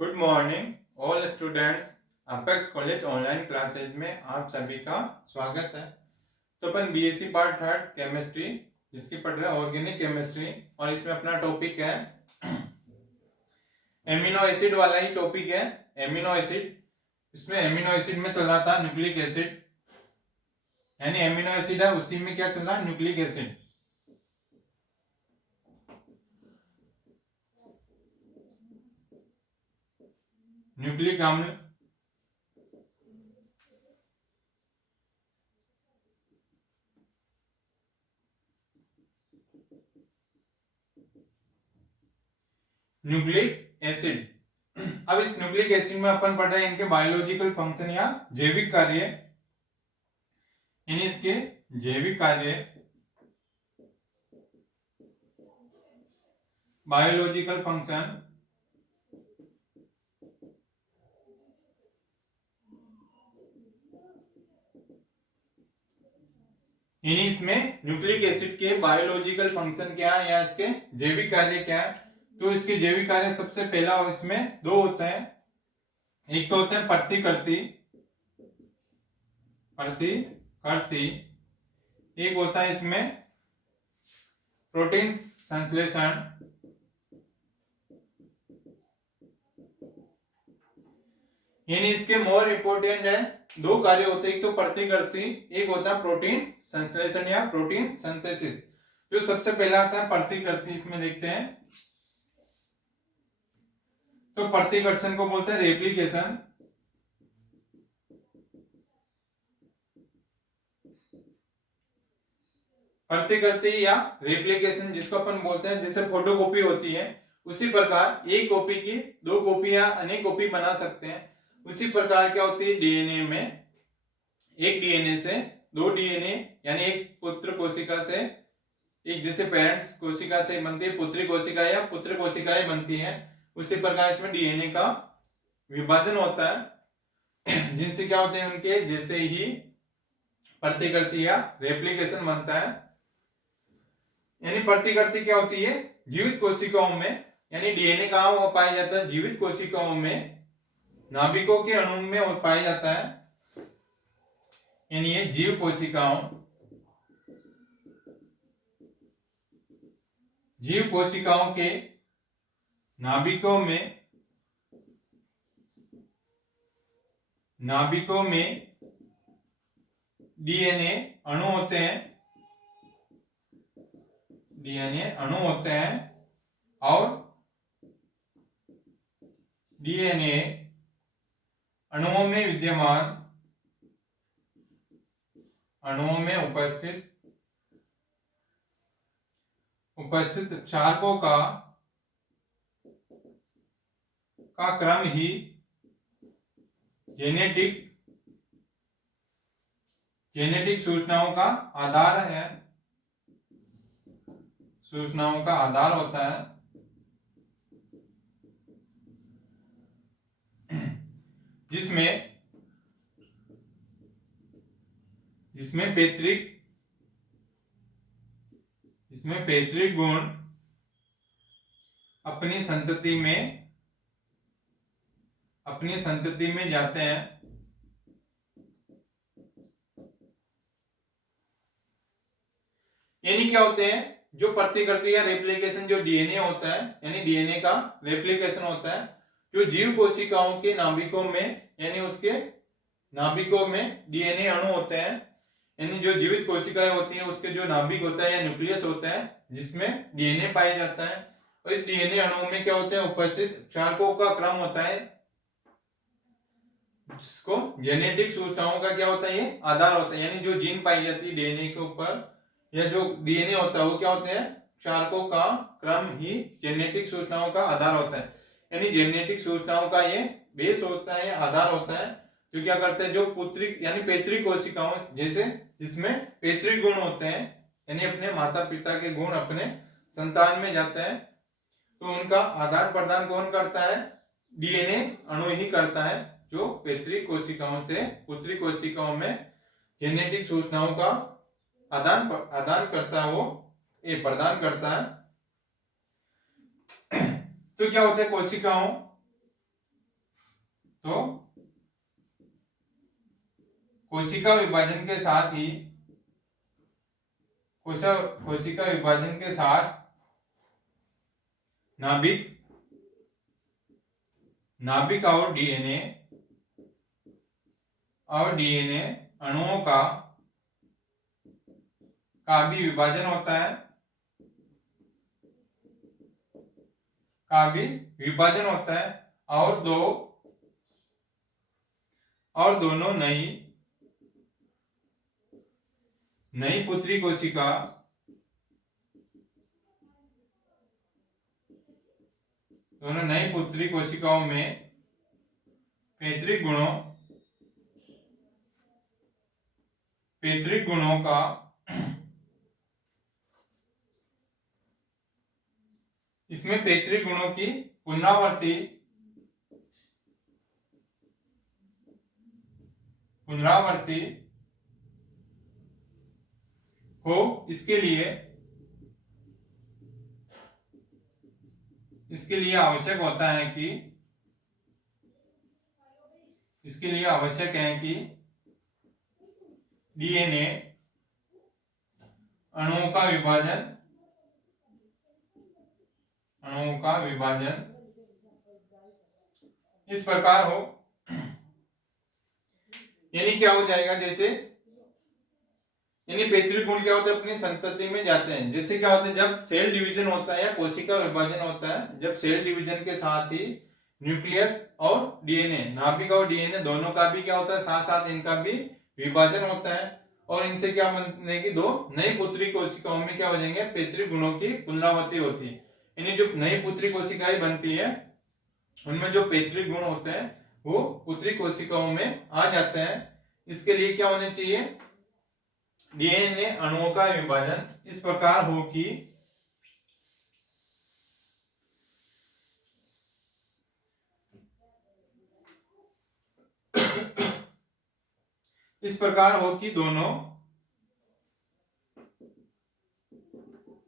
Good morning all students. Apex college online classes में आप सभी का स्वागत है। तो अपन बीएससी पार्ट थर्ड केमिस्ट्री जिसकी पढ़ रहे हैं ऑर्गेनिक केमिस्ट्री, और इसमें अपना टॉपिक है एमिनो एसिड वाला ही टॉपिक है। एमिनो एसिड, इसमें एमिनो एसिड में चल रहा था न्यूक्लिक एसिड, यानी एमिनो एसिड है उसी में क्या चल रहा है, न्यूक्लिक एसिड। न्यूक्लिक अम्ल, न्यूक्लिक एसिड। अब इस न्यूक्लिक एसिड में अपन पढ़ रहे हैं इनके बायोलॉजिकल फंक्शन या जैविक कार्य, यानी इसके जैविक कार्य, बायोलॉजिकल फंक्शन, यानी इसमें न्यूक्लिक एसिड के बायोलॉजिकल फंक्शन क्या है या इसके जैविक कार्य क्या है। तो इसके जैविक कार्य सबसे पहला इसमें दो होते हैं। एक तो होते हैं प्रतिकृति, प्रतिकृति, एक होता है इसमें प्रोटीन संश्लेषण। यानी इसके मोर इंपोर्टेंट है, दो कार्य होते हैं, एक तो प्रतिकृति, एक होता है प्रोटीन संश्लेषण या प्रोटीन सिंथेसिस। जो सबसे पहला आता है प्रतिकृति, इसमें देखते हैं। तो प्रतिकर्षण को बोलते हैं रेप्लिकेशन। प्रतिकृति या रेप्लिकेशन जिसको अपन बोलते हैं, जैसे फोटोकॉपी होती है उसी प्रकार एक कॉपी की दो कॉपी या अनेक कॉपी बना सकते हैं। उसी प्रकार क्या होती है डीएनए में, एक डीएनए से दो डीएनए, यानी एक पुत्र कोशिका से, एक जैसे पेरेंट्स कोशिका से बनती है पुत्री कोशिका या पुत्र कोशिकाएं बनती है, उसी प्रकार इसमें डीएनए का विभाजन होता है जिनसे क्या होते हैं उनके जैसे ही प्रतिकृति या रेप्लिकेशन बनता है। यानी प्रतिकृति क्या होती है जीवित कोशिकाओं में, यानी डीएनए कहाँ पाया जाता है, जीवित कोशिकाओं में, नाभिकों के अणु में पाया जाता है। यानी ये जीव कोशिकाओं, जीव कोशिकाओं के नाभिकों में, नाभिकों में डीएनए अणु होते हैं, डीएनए अणु होते हैं, और डीएनए अणुओं में विद्यमान, अणुओं में उपस्थित क्षारकों का क्रम ही जेनेटिक सूचनाओं का आधार है, सूचनाओं का आधार होता है। जिसमें पैतृक गुण अपनी संतति में जाते हैं। यानी क्या होते हैं जो प्रतिकृति या रेप्लिकेशन, जो डीएनए होता है, यानी डीएनए का रेप्लिकेशन होता है जो जीव कोशिकाओं के नाभिकों में, यानी उसके नाभिकों में डीएनए अणु होते हैं, यानी जो जीवित कोशिकाएं होती हैं उसके जो नाभिक होता है या न्यूक्लियस होता है जिसमें डीएनए पाया जाता है, और इस डीएनए अणुओं में क्या होते हैं उपस्थित क्षारकों का क्रम होता है, जिसको जेनेटिक सूचनाओं का क्या होता है ये आधार होता है। यानी जो जीन पाई जाती है डीएनए के ऊपर या जो डीएनए होता है वो क्या होते हैं क्षारकों का क्रम ही जेनेटिक सूचनाओं का आधार होता है। यानी जेनेटिक सूचनाओं का ये बेस होता है, आधार होता है, जो क्या करते हैं जो पुत्री यानी पैतृक कोशिकाओं जैसे जिसमें पैतृक गुण होते हैं, यानी अपने माता पिता के गुण अपने संतान में जाते हैं, तो उनका आदान प्रदान कौन करता है, डीएनए अणु ही करता है, जो पैतृक कोशिकाओं से पुत्री कोशिकाओं में जेनेटिक सूचनाओं का आदान करता है, वो ये प्रदान करता है। तो क्या होता है कोशिकाओं तो कोशिका विभाजन के साथ ही कोशिका विभाजन के साथ नाभिक और डीएनए अणुओं का भी विभाजन होता है, और दोनों नई पुत्री कोशिका दोनों नई पुत्री कोशिकाओं में पैतृक गुणों का इसमें पैतृक गुणों की पुनरावृत्ति हो, इसके लिए आवश्यक है कि डीएनए अणुओं का विभाजन इस प्रकार हो, यानी क्या हो जाएगा, जैसे यानी पैतृक गुण क्या होते हैं अपनी संतति में जाते हैं। जैसे क्या होता है जब सेल डिवीजन होता है या कोशिका विभाजन होता है, जब सेल डिवीजन के साथ ही न्यूक्लियस और डीएनए, नाभिक और डीएनए दोनों का भी क्या होता है, साथ साथ इनका भी विभाजन होता है, और इनसे क्या बनेगी, दो नई पुत्री कोशिकाओं में क्या हो जाएंगे, पैतृक गुणों की पुनरावृत्ति होती है। यानी जो नई पुत्री कोशिकाएं बनती है उनमें जो पैतृक गुण होते हैं वो पुत्री कोशिकाओं में आ जाते हैं। इसके लिए क्या होने चाहिए, डीएनए अणुओं का विभाजन इस प्रकार हो कि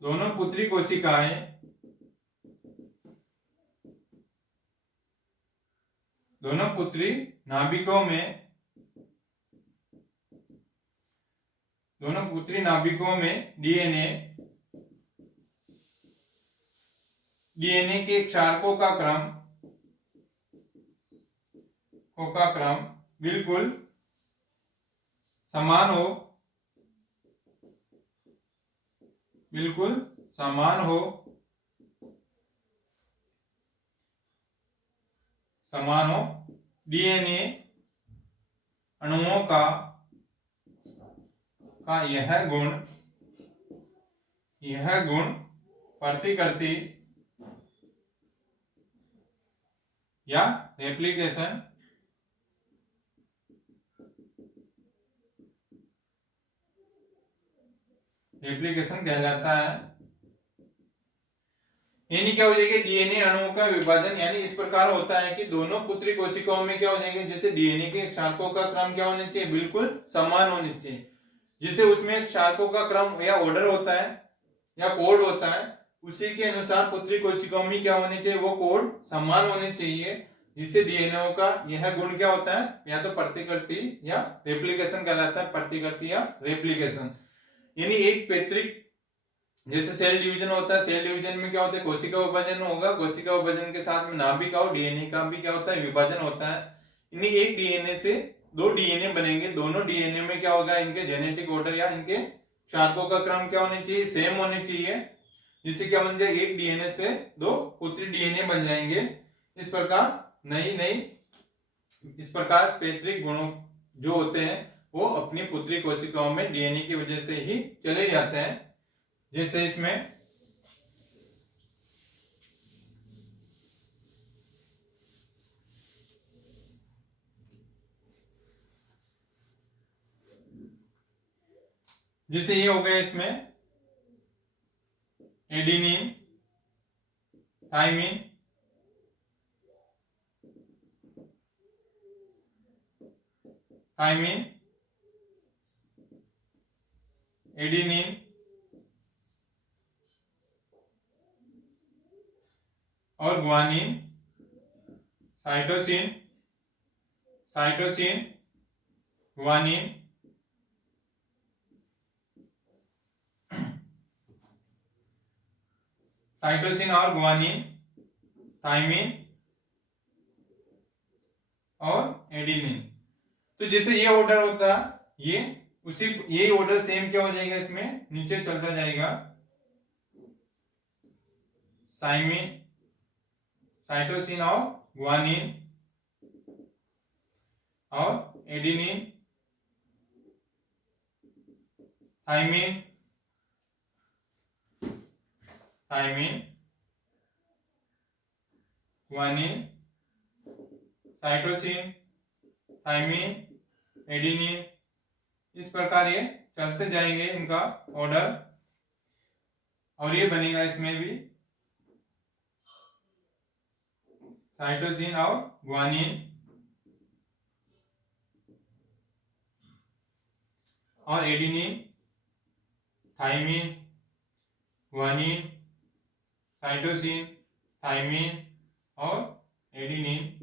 दोनों पुत्री कोशिकाएं दोनों पुत्री नाभिकों में डीएनए के क्षारकों का क्रम बिल्कुल समान हो, डीएनए अणुओं का यह गुण प्रतिकृति या रेप्लिकेशन कहलाता है। यानी क्या हो जाएगा, डीएनए अणुओं का विभाजन यानी इस प्रकार होता है कि दोनों पुत्री कोशिकाओं में क्या हो जाएंगे, जैसे डीएनए के क्षारकों का क्रम क्या होना चाहिए, बिल्कुल समान होना चाहिए। जिसे उसमें क्षारकों का क्रम या ऑर्डर होता है या कोड होता है, उसी के अनुसार पुत्री कोशिकाओं में क्या होने चाहिए, वो कोड समान होने चाहिए, जिससे डीएनए का यह गुण क्या होता है, या तो प्रतिकृति या रेप्लिकेशन कहलाता है, प्रतिकृति या रेप्लिकेशन। यानी एक पैतृक, जैसे सेल डिवीजन होता है, सेल डिवीजन में क्या होता है, कोशिका विभाजन होगा, कोशिका विभाजन के साथ में नाभिक और डीएनए का भी क्या होता है, विभाजन होता है। यानी एक डीएनए से दो डीएनए बनेंगे, दोनों डीएनए में क्या होगा, इनके जेनेटिक ऑर्डर या इनके क्षारकों का क्रम क्या होने चाहिए, सेम होने चाहिए, जिससे क्या बन जाए, एक डीएनए से दो पुत्री डीएनए बन जाएंगे। इस प्रकार पैतृक गुणों जो होते हैं वो अपनी पुत्री कोशिकाओं में डीएनए की वजह से ही चले जाते हैं। जैसे इसमें जैसे ये हो गया, इसमें एडेनिन, थाइमिन, एडेनिन, और guanine, cytosine, cytosine, guanine, cytosine और ग्वानिन, थाइमिन और एडिनिन। तो जैसे ये ऑर्डर होता ये उसी ये ऑर्डर सेम क्या हो जाएगा, इसमें नीचे चलता जाएगा। साइमिन, साइटोसिन और ग्वानिन और adenine, thymine, thymine, guanine, cytosine, thymine, adenine, इस प्रकार ये चलते जाएंगे इनका ऑर्डर, और ये बनेगा इसमें भी साइटोसिन और ग्वानिन और adenine, thymine, guanine, cytosine, thymine और एडिनिन।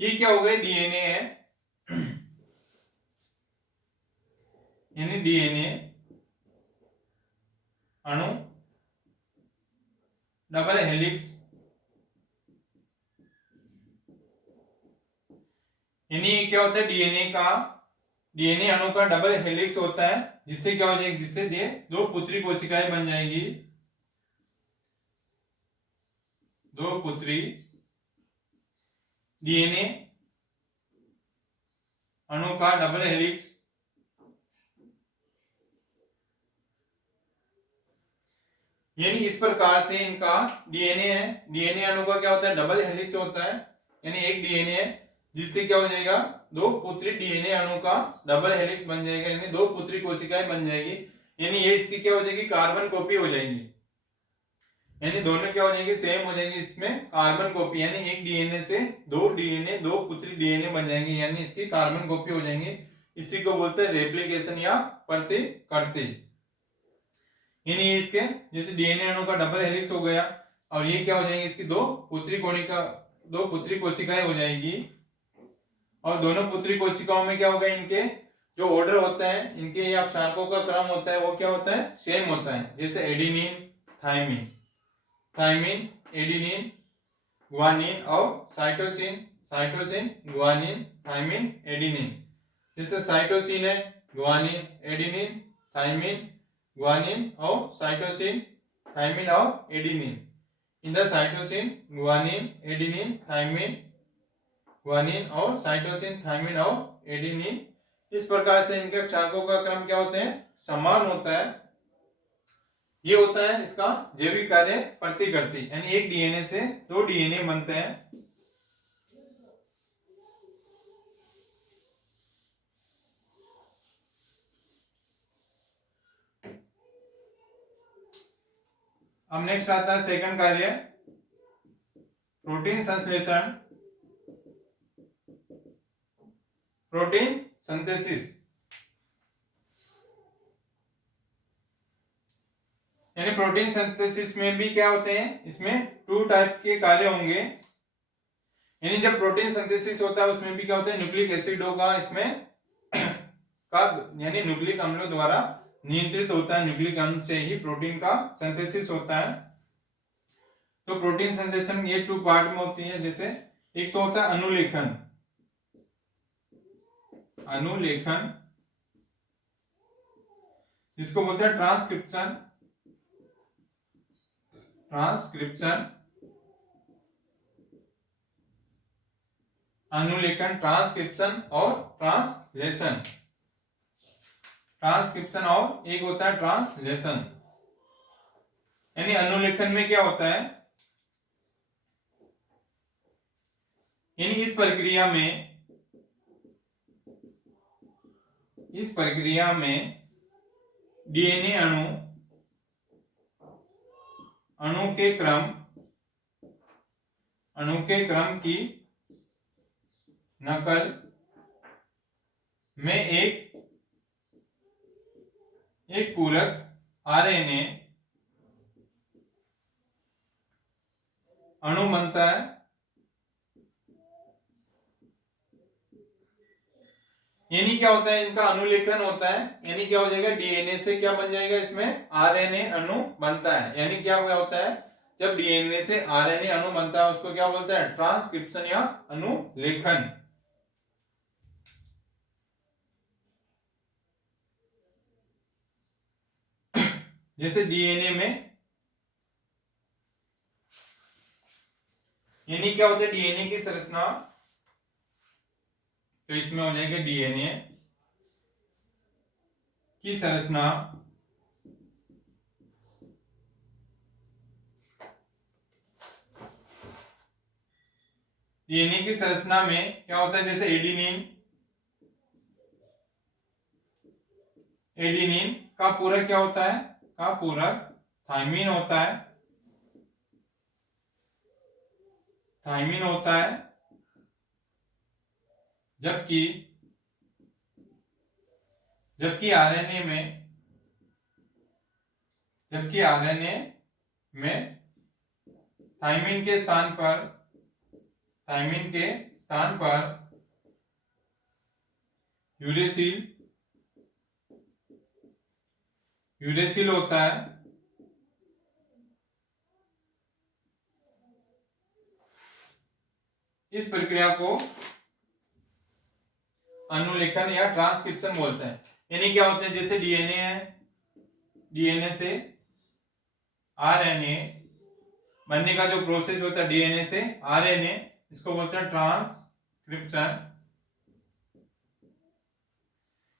ये क्या हो गए, डीएनए है, यानी डीएनए अणु डबल हेलिक्स, यानी क्या होता है, डीएनए अणु का डबल हेलिक्स होता है, जिससे क्या हो जाएगी, जिससे ये दो पुत्री कोशिकाएं बन जाएगी, दो पुत्री डीएनए अणु का डबल हेलिक्स, यानी इस प्रकार से इनका डीएनए है, डीएनए अणु का क्या होता है, डबल हेलिक्स होता है, यानी एक डीएनए है जिससे क्या हो जाएगा, दो पुत्री डीएनए अणु का डबल हेलिक्स बन जाएगा, यानी दो पुत्री कोशिकाएं बन जाएगी, यानी ये इसकी क्या हो जाएगी, कार्बन कॉपी हो जाएगी, यानी दोनों क्या हो जाएंगे, सेम हो जाएंगे, इसमें कार्बन कॉपी, यानी एक डीएनए से दो डीएनए, दो पुत्री डीएनए बन जाएंगे, यानी इसकी कार्बन कॉपी हो जाएंगे, इसी को बोलते हैं रेप्लिकेशन या प्रतिकृति। यानी इसके जैसे डीएनए अणु का डबल हेलिक्स हो गया, और ये क्या हो जाएंगे, इसकी दो पुत्री कोशिकाएं हो जाएगी, और दोनों पुत्री कोशिकाओं में क्या होगा, इनके जो ऑर्डर होता है, इनके ये अक्षांकों का क्रम होता है, वो क्या होता है, सेम होता है, जैसे adenine, thymine, thymine, adenine, guanine और cytosine, cytosine, guanine, thymine, adenine, जैसे साइटोसिन है, ग्वानिन, एडिनिन, थाइमिन, ग्वानिन और साइटोसिन, थाइमिन और एडिनिन, इधर cytosine, guanine, adenine, thymine, guanine और साइटोसिन, थाइमिन और एडिनिन, इस प्रकार से इनके अक्षांकों का क्रम क्या होते हैं, समान होता है। ये होता है इसका जैविक कार्य प्रतिकृति, यानी एक डीएनए से दो डीएनए बनते हैं। अब नेक्स्ट आता है सेकंड कार्य, प्रोटीन संश्लेषण, प्रोटीन सिंथेसिस, यानी प्रोटीन सिंथेसिस में भी क्या होते हैं, इसमें टू टाइप के कार्य होंगे, यानी जब प्रोटीन सिंथेसिस होता है उसमें भी क्या होता है, न्यूक्लिक एसिड होगा इसमें का, यानी न्यूक्लिक अम्लों द्वारा नियंत्रित होता है, न्यूक्लिक अम्ल से ही प्रोटीन का सिंथेसिस होता है। तो प्रोटीन सिंथेसिस ये टू पार्ट में होती है, जैसे एक तो होता है अनुलेखन, अनुलेखन जिसको बोलते हैं ट्रांसक्रिप्शन, ट्रांसक्रिप्शन, अनुलेखन, ट्रांसक्रिप्शन और ट्रांसलेशन, ट्रांसक्रिप्शन और एक होता है ट्रांसलेशन। यानी अनुलेखन में क्या होता है, यानी इस प्रक्रिया में डीएनए अणु के क्रम की नकल में एक पूरक आरएनए अणु बनता है, यानी क्या होता है, इनका अनुलेखन होता है, यानी क्या हो जाएगा, डीएनए से क्या बन जाएगा, इसमें आरएनए अणु बनता है। यानी क्या होता है, जब डीएनए से आरएनए अणु बनता है उसको क्या बोलते हैं, ट्रांसक्रिप्शन या अनुलेखन। जैसे डीएनए में, यानी क्या होता है, डीएनए की संरचना, तो इसमें हो जाएगा डीएनए की संरचना डीएनए की संरचना में क्या होता है, जैसे एडिनिन, एडिनिन का पूरक क्या होता है, का पूरक थाइमिन होता है, थाइमिन होता है। जबकि जबकि आरएनए में, जबकि आरएनए में थाइमिन के स्थान पर, थाइमिन के स्थान पर यूरेसिल, यूरेसिल होता है। इस प्रक्रिया को अनुलेखन या ट्रांसक्रिप्शन बोलते हैं। यानी क्या होते हैं, जैसे डीएनए है, डीएनए से आरएनए बनने का जो प्रोसेस होता है, डीएनए से आरएनए, इसको बोलते हैं ट्रांसक्रिप्शन।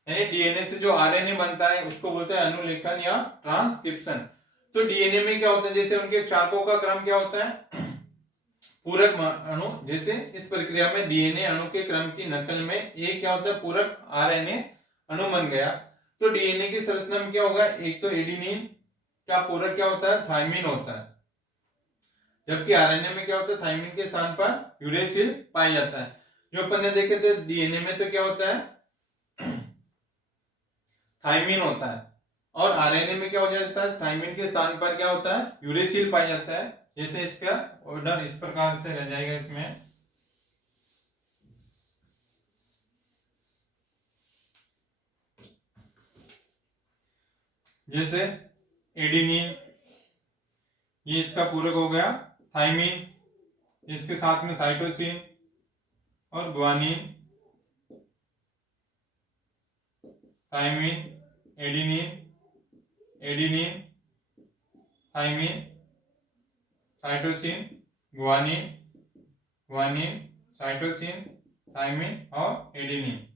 यानी डीएनए से जो आरएनए बनता है उसको बोलते हैं अनुलेखन या ट्रांसक्रिप्शन। तो डीएनए में क्या होता है, जैसे उनके चालकों का क्रम क्या होता है, पूरक अणु। जैसे इस प्रक्रिया में डीएनए अणु के क्रम की नकल में ये क्या होता है, पूरक आरएनए अणु बन गया। तो डीएनए की संरचना में क्या होगा, एक तो एडिनिन का पूरक क्या होता है, थाइमिन होता है। जबकि आरएनए में क्या होता है, थाइमिन के स्थान पर यूरेसिल पाया जाता है। जो अपन ने देखे थे डीएनए में तो क्या होता है, थाइमिन होता है, और आरएनए में क्या हो जाता है, थाइमिन के स्थान पर क्या होता है, यूरेसिल पाया जाता है। जैसे इसका ऑर्डर इस प्रकार से रह जाएगा इसमें, जैसे एडिनिन, ये इसका पूरक हो गया थाइमिन, इसके साथ में साइटोसिन और guanine, thymine, adenine, adenine, thymine, cytosine, guanine, guanine, cytosine, thymine और एडिनिन।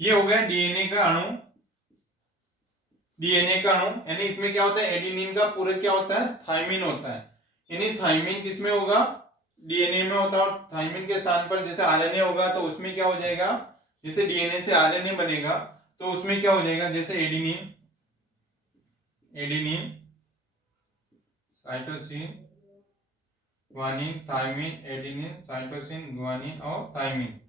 ये हो गया डीएनए का अणु, डीएनए का अणु। यानी इसमें क्या होता है, एडिनिन का पूरक क्या होता है, थाइमिन होता है। यानी थाइमिन किसमें होगा, डीएनए में होता है, और थाइमिन के स्थान पर जैसे आरएनए होगा तो उसमें क्या हो जाएगा, जैसे डीएनए से आरएनए बनेगा तो उसमें क्या हो जाएगा, जैसे adenine, adenine, cytosine, guanine, thymine, adenine, cytosine, guanine और थाइमिन।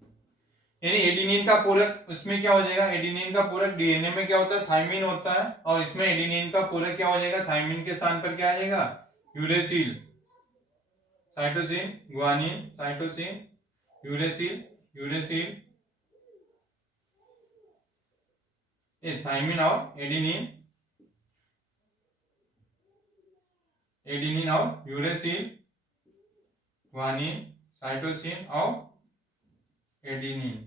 यानी एडिनिन का पूरक उसमें क्या हो जाएगा, एडिनिन का पूरक डीएनए में क्या होता है, थाइमिन होता है, और इसमें एडिनिन का पूरक क्या हो जाएगा, थाइमिन के स्थान पर क्या आ जाएगा, uracil, cytosine, guanine, cytosine, uracil, uracil, ये थाइमिन और एडिनिन, एडिनिन और यूरेसिल, ग्वानिन, साइटोसिन और एडिनिन,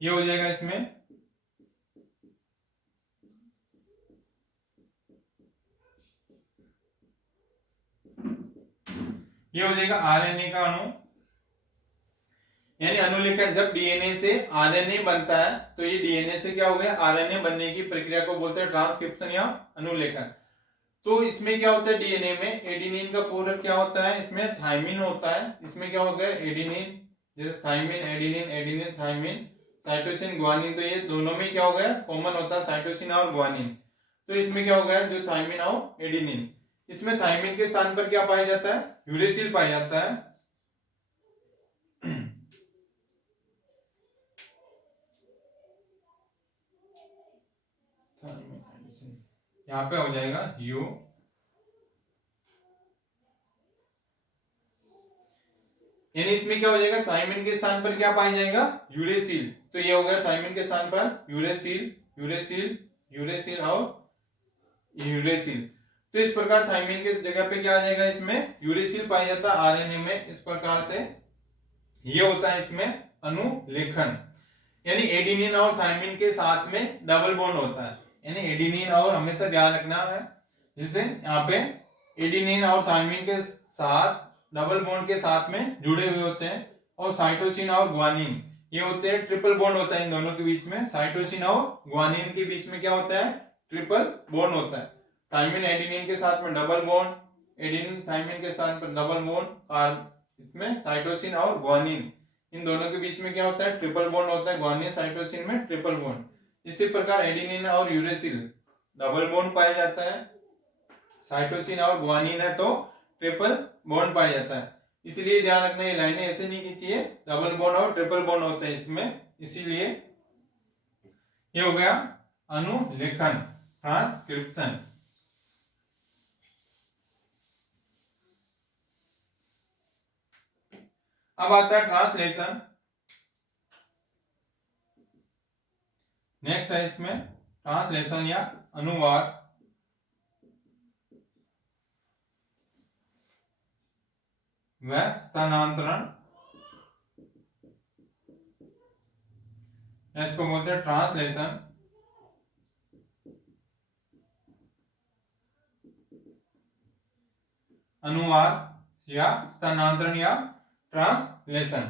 ये हो जाएगा इसमें। ये हो जाएगा आरएनए का अणु। यानी अनुलेखन, जब डीएनए से आरएनए बनता है तो ये डीएनए से क्या हो गया, आरएनए बनने की प्रक्रिया को बोलते हैं ट्रांसक्रिप्शन या अनुलेखन। तो इसमें क्या होता है, डीएनए में एडिनिन का पूरक क्या होता है, इसमें थाइमिन होता है। इसमें क्या हो गया, एडिनिन, जैसे thymine, adenine, adenine, thymine, cytosine, guanine, तो ये दोनों में क्या हो गया, कॉमन होता है साइटोसिन और ग्वानिन। तो इसमें क्या हो गया, जो थाइमिन और एडिनिन, इसमें थाइमिन के स्थान पर क्या पाया जाता है, यूरेसिल पाया जाता है। यहाँ पे हो जाएगा यू, यानी इसमें क्या हो जाएगा, थायमिन के स्थान पर क्या पाया जाएगा, यूरेसिल। तो ये हो गया थायमिन के स्थान पर यूरेसिल, यूरेसिल, यूरेसिल और यूरेसिल। तो इस प्रकार थायमिन के जगह पे क्या आ जाएगा, इसमें यूरेसिल पाया जाता है आरएनए में। इस प्रकार से ये होता है इसमें अनुलेखन, यानी एडेनिन और थायमिन के साथ में डबल बॉन्ड होता है, यानी एडेनिन और हमेशा ध्यान रखना है, जिससे यहाँ पे एडेनिन और थायमिन के साथ डबल बॉन्ड के साथ में जुड़े हुए होते हैं। और साइटोसिन और ग्वानिन ये होते हैं ट्रिपल बॉन्ड होता है इन दोनों के बीच में। साइटोसिन और ग्वानिन के बीच में क्या होता है, ट्रिपल बॉन्ड होता है। थायमिन एडेनिन के साथ में डबल बॉन्ड, एडेनिन थायमिन के साथ में डबल बॉन्ड, और इसमें साइटोसिन और ग्वानिन इन दोनों के बीच में क्या होता है, ट्रिपल बॉन्ड होता है। ग्वानिन साइटोसिन में ट्रिपल बॉन्ड। इसी प्रकार एडेनिन और यूरेसिल डबल बॉन्ड पाया जाता है, साइटोसिन और ग्वानिन है तो ट्रिपल बॉन्ड पाया जाता है। इसलिए ध्यान रखना ये लाइनें ऐसे नहीं खींची है, डबल बॉन्ड और ट्रिपल बॉन्ड होते हैं इसमें, इसीलिए ये हो गया अनुलेखन, ट्रांसक्रिप्शन। अब आता है ट्रांसलेशन। नेक्स्ट है इसमें ट्रांसलेशन या अनुवाद। व स्थानांतरण, इसको बोलते हैं ट्रांसलेशन। अनुवाद या स्थानांतरण या ट्रांसलेशन।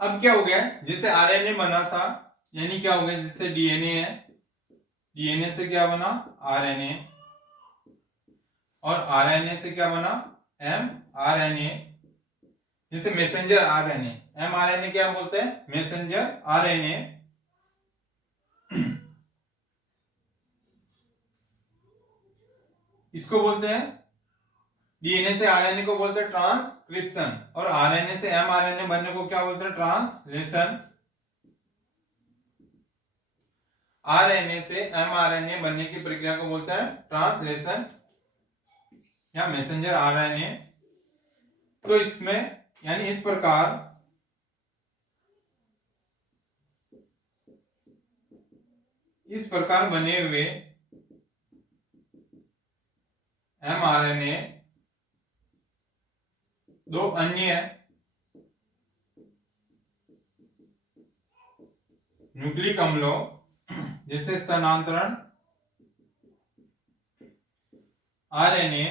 अब क्या हो गया, जिससे आरएनए बना था, यानी क्या हो गया, जिससे डीएनए है, डीएनए से क्या बना आरएनए, और आरएनए से क्या बना एमआरएनए, जिसे मैसेंजर आरएनए। एमआरएनए क्या बोलते हैं, मैसेंजर आरएनए। इसको बोलते हैं, डीएनए से आरएनए को बोलते हैं ट्रांसक्रिप्शन, और आरएनए से एमआरएनए बनने को क्या बोलते हैं, ट्रांसलेशन। आरएनए से एमआरएनए बनने की प्रक्रिया को बोलते हैं ट्रांसलेशन या मैसेंजर आरएनए। तो इसमें यानी इस प्रकार बने हुए एमआरएनए दो अन्य न्यूक्लिक अम्लों, जिससे स्थानांतरण आरएनए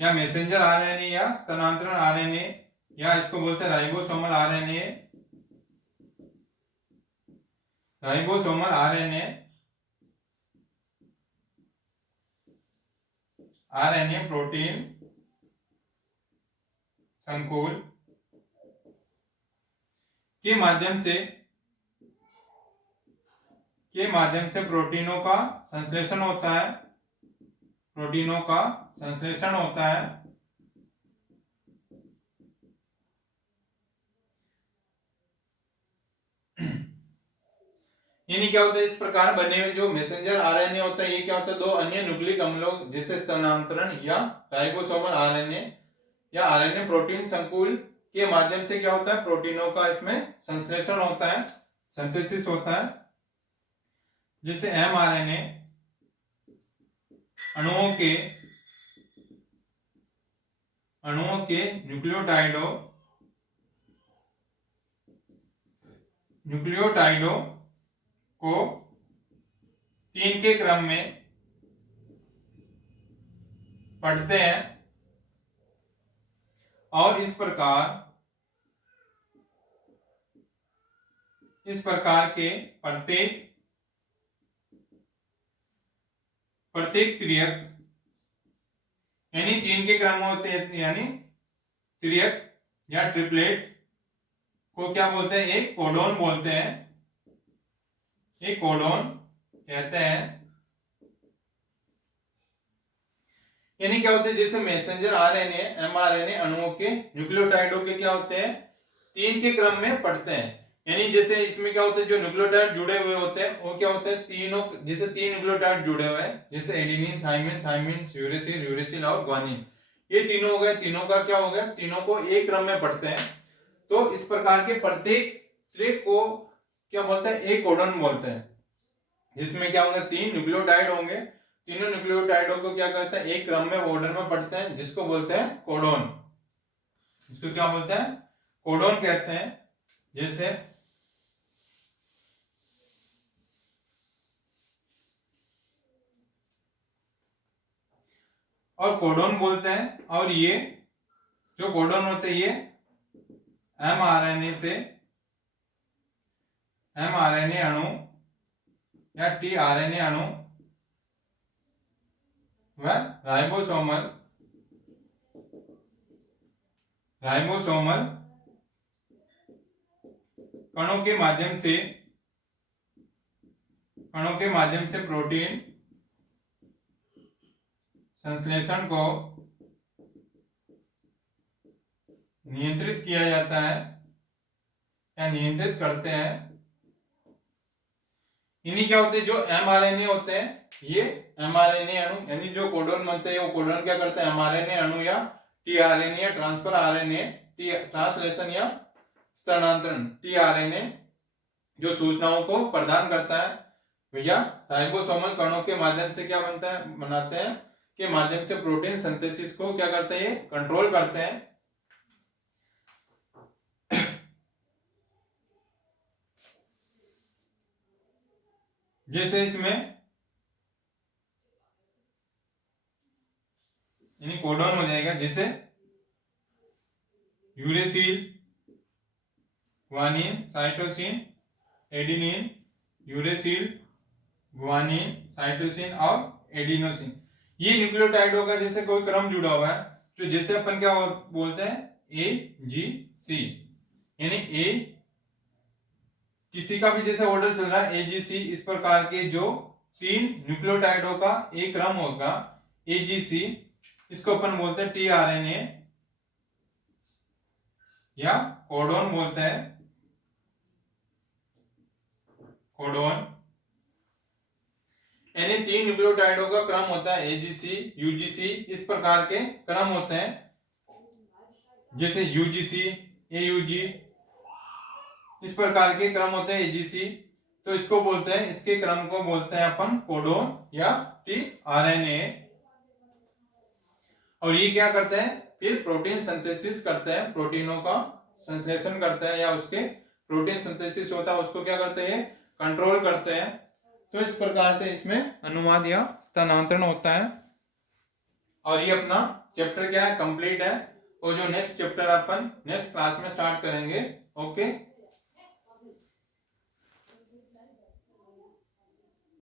या मैसेंजर आरएनए या स्थानांतरण आरएनए, या इसको बोलते हैं ribosomal RNA, ribosomal RNA, RNA protein संकुल के माध्यम से प्रोटीनों का संश्लेषण होता है, प्रोटीनों का संश्लेषण होता है। यानी क्या होता है, इस प्रकार बने हुए जो मैसेंजर आरएनए होता है, ये क्या होता है, दो अन्य न्यूक्लिक अम्लों, जिससे स्थानांतरण या राइबोसोमल आरएनए या आरएनए प्रोटीन संकुल के माध्यम से क्या होता है, प्रोटीनों का इसमें संश्लेषण होता है, सिंथेसिस होता है, जिससे एमआरएनए अणुओं के न्यूक्लियोटाइडों को 3 के क्रम में पढ़ते हैं, और इस प्रकार के प्रत्येक त्रियक, यानी 3 के क्रम होते हैं, यानी त्रियक या ट्रिपलेट को क्या बोलते हैं, एक कोडोन बोलते हैं, एक कोडोन कहते हैं। यानी क्या होते हैं, जैसे मैसेंजर आरएनए एमआरएनए अणुओं के न्यूक्लियोटाइडों के क्या होते हैं, तीन के क्रम में पढ़ते हैं। यानी जैसे इसमें क्या होता है, जो न्यूक्लियोटाइड जुड़े हुए होते हैं वो क्या होते हैं, तीनों, जैसे तीन न्यूक्लियोटाइड जुड़े हुए हैं, जैसे adenine, thymine, thymine, uracil, uracil और ग्वानिन, ये तीनों हो गए। तीनों का क्या हो गया, तीनों को एक क्रम में पढ़ते हैं। तो इस प्रकार के प्रत्येक त्रिक को क्या बोलते हैं, एक कोडन बोलते हैं, जिसमें क्या होंगे, तीन न्यूक्लियोटाइड होंगे। तीनों न्यूक्लियोटाइडों को क्या करते हैं, एक क्रम में ऑर्डर में पढ़ते हैं, जिसको बोलते हैं कोडोन। इसको क्या बोलते हैं, कोडोन कहते हैं। जैसे और कोडोन बोलते हैं। और ये जो कोडोन होते हैं, ये एमआरएनए अणु या टीआरएनए अणु व राइबोसोमल कणों के माध्यम से प्रोटीन संश्लेषण को नियंत्रित किया जाता है या नियंत्रित करते हैं। इन्हीं क्या होते हैं, जो एमआरएनए होते हैं, ये एमआरएनए अणु, यानी जो कोडोन बनते हैं वो कोडोन क्या करते हैं, एमआरएनए अणु या टीआरएनए या ट्रांसफर आरएनए, ट्रांसलेशन या स्थानांतरण, टीआरएनए जो सूचनाओं को प्रदान करता है, भैया राइबोसोमल कणों के माध्यम से क्या बनाते हैं, के माध्यम से प्रोटीन सिंथेसिस को क्या करते हैं, कंट्रोल करते हैं। जैसे इसमें यानी कोडोन हो जाएगा, जैसे uracil, guanine, cytosine, adenine, uracil, guanine, cytosine और एडिनोसिन, ये न्यूक्लियोटाइडों का जैसे कोई क्रम जुड़ा हुआ है, तो जैसे अपन क्या बोलते हैं, AGC, यानी ए, किसी का भी जैसे ऑर्डर चल रहा है AGC, इस प्रकार के जो तीन न्यूक्लियोटाइडों का एक क्रम होगा AGC, इसको अपन बोलते हैं टीआरएनए या कोडोन बोलते हैं, कोडोन। यानी तीन न्यूक्लियोटाइडों का क्रम होता है AGC, UGC, इस प्रकार के क्रम होते हैं, जैसे UGC, AUG, इस प्रकार के क्रम होते हैं AGC, तो इसको बोलते हैं, इसके क्रम को बोलते हैं अपन कोडोन या टीआरएनए। और ये क्या करते हैं, फिर प्रोटीन सिंथेसिस करते हैं, प्रोटीनों का संश्लेषण करते हैं, या उसके प्रोटीन सिंथेसिस होता है उसको क्या करते हैं, कंट्रोल करते हैं। तो इस प्रकार से इसमें अनुवाद या स्थानांतरण होता है। और ये अपना चैप्टर क्या है, कंप्लीट है। और जो नेक्स्ट चैप्टर अपन नेक्स्ट क्लास में स्टार्ट करेंगे। ओके।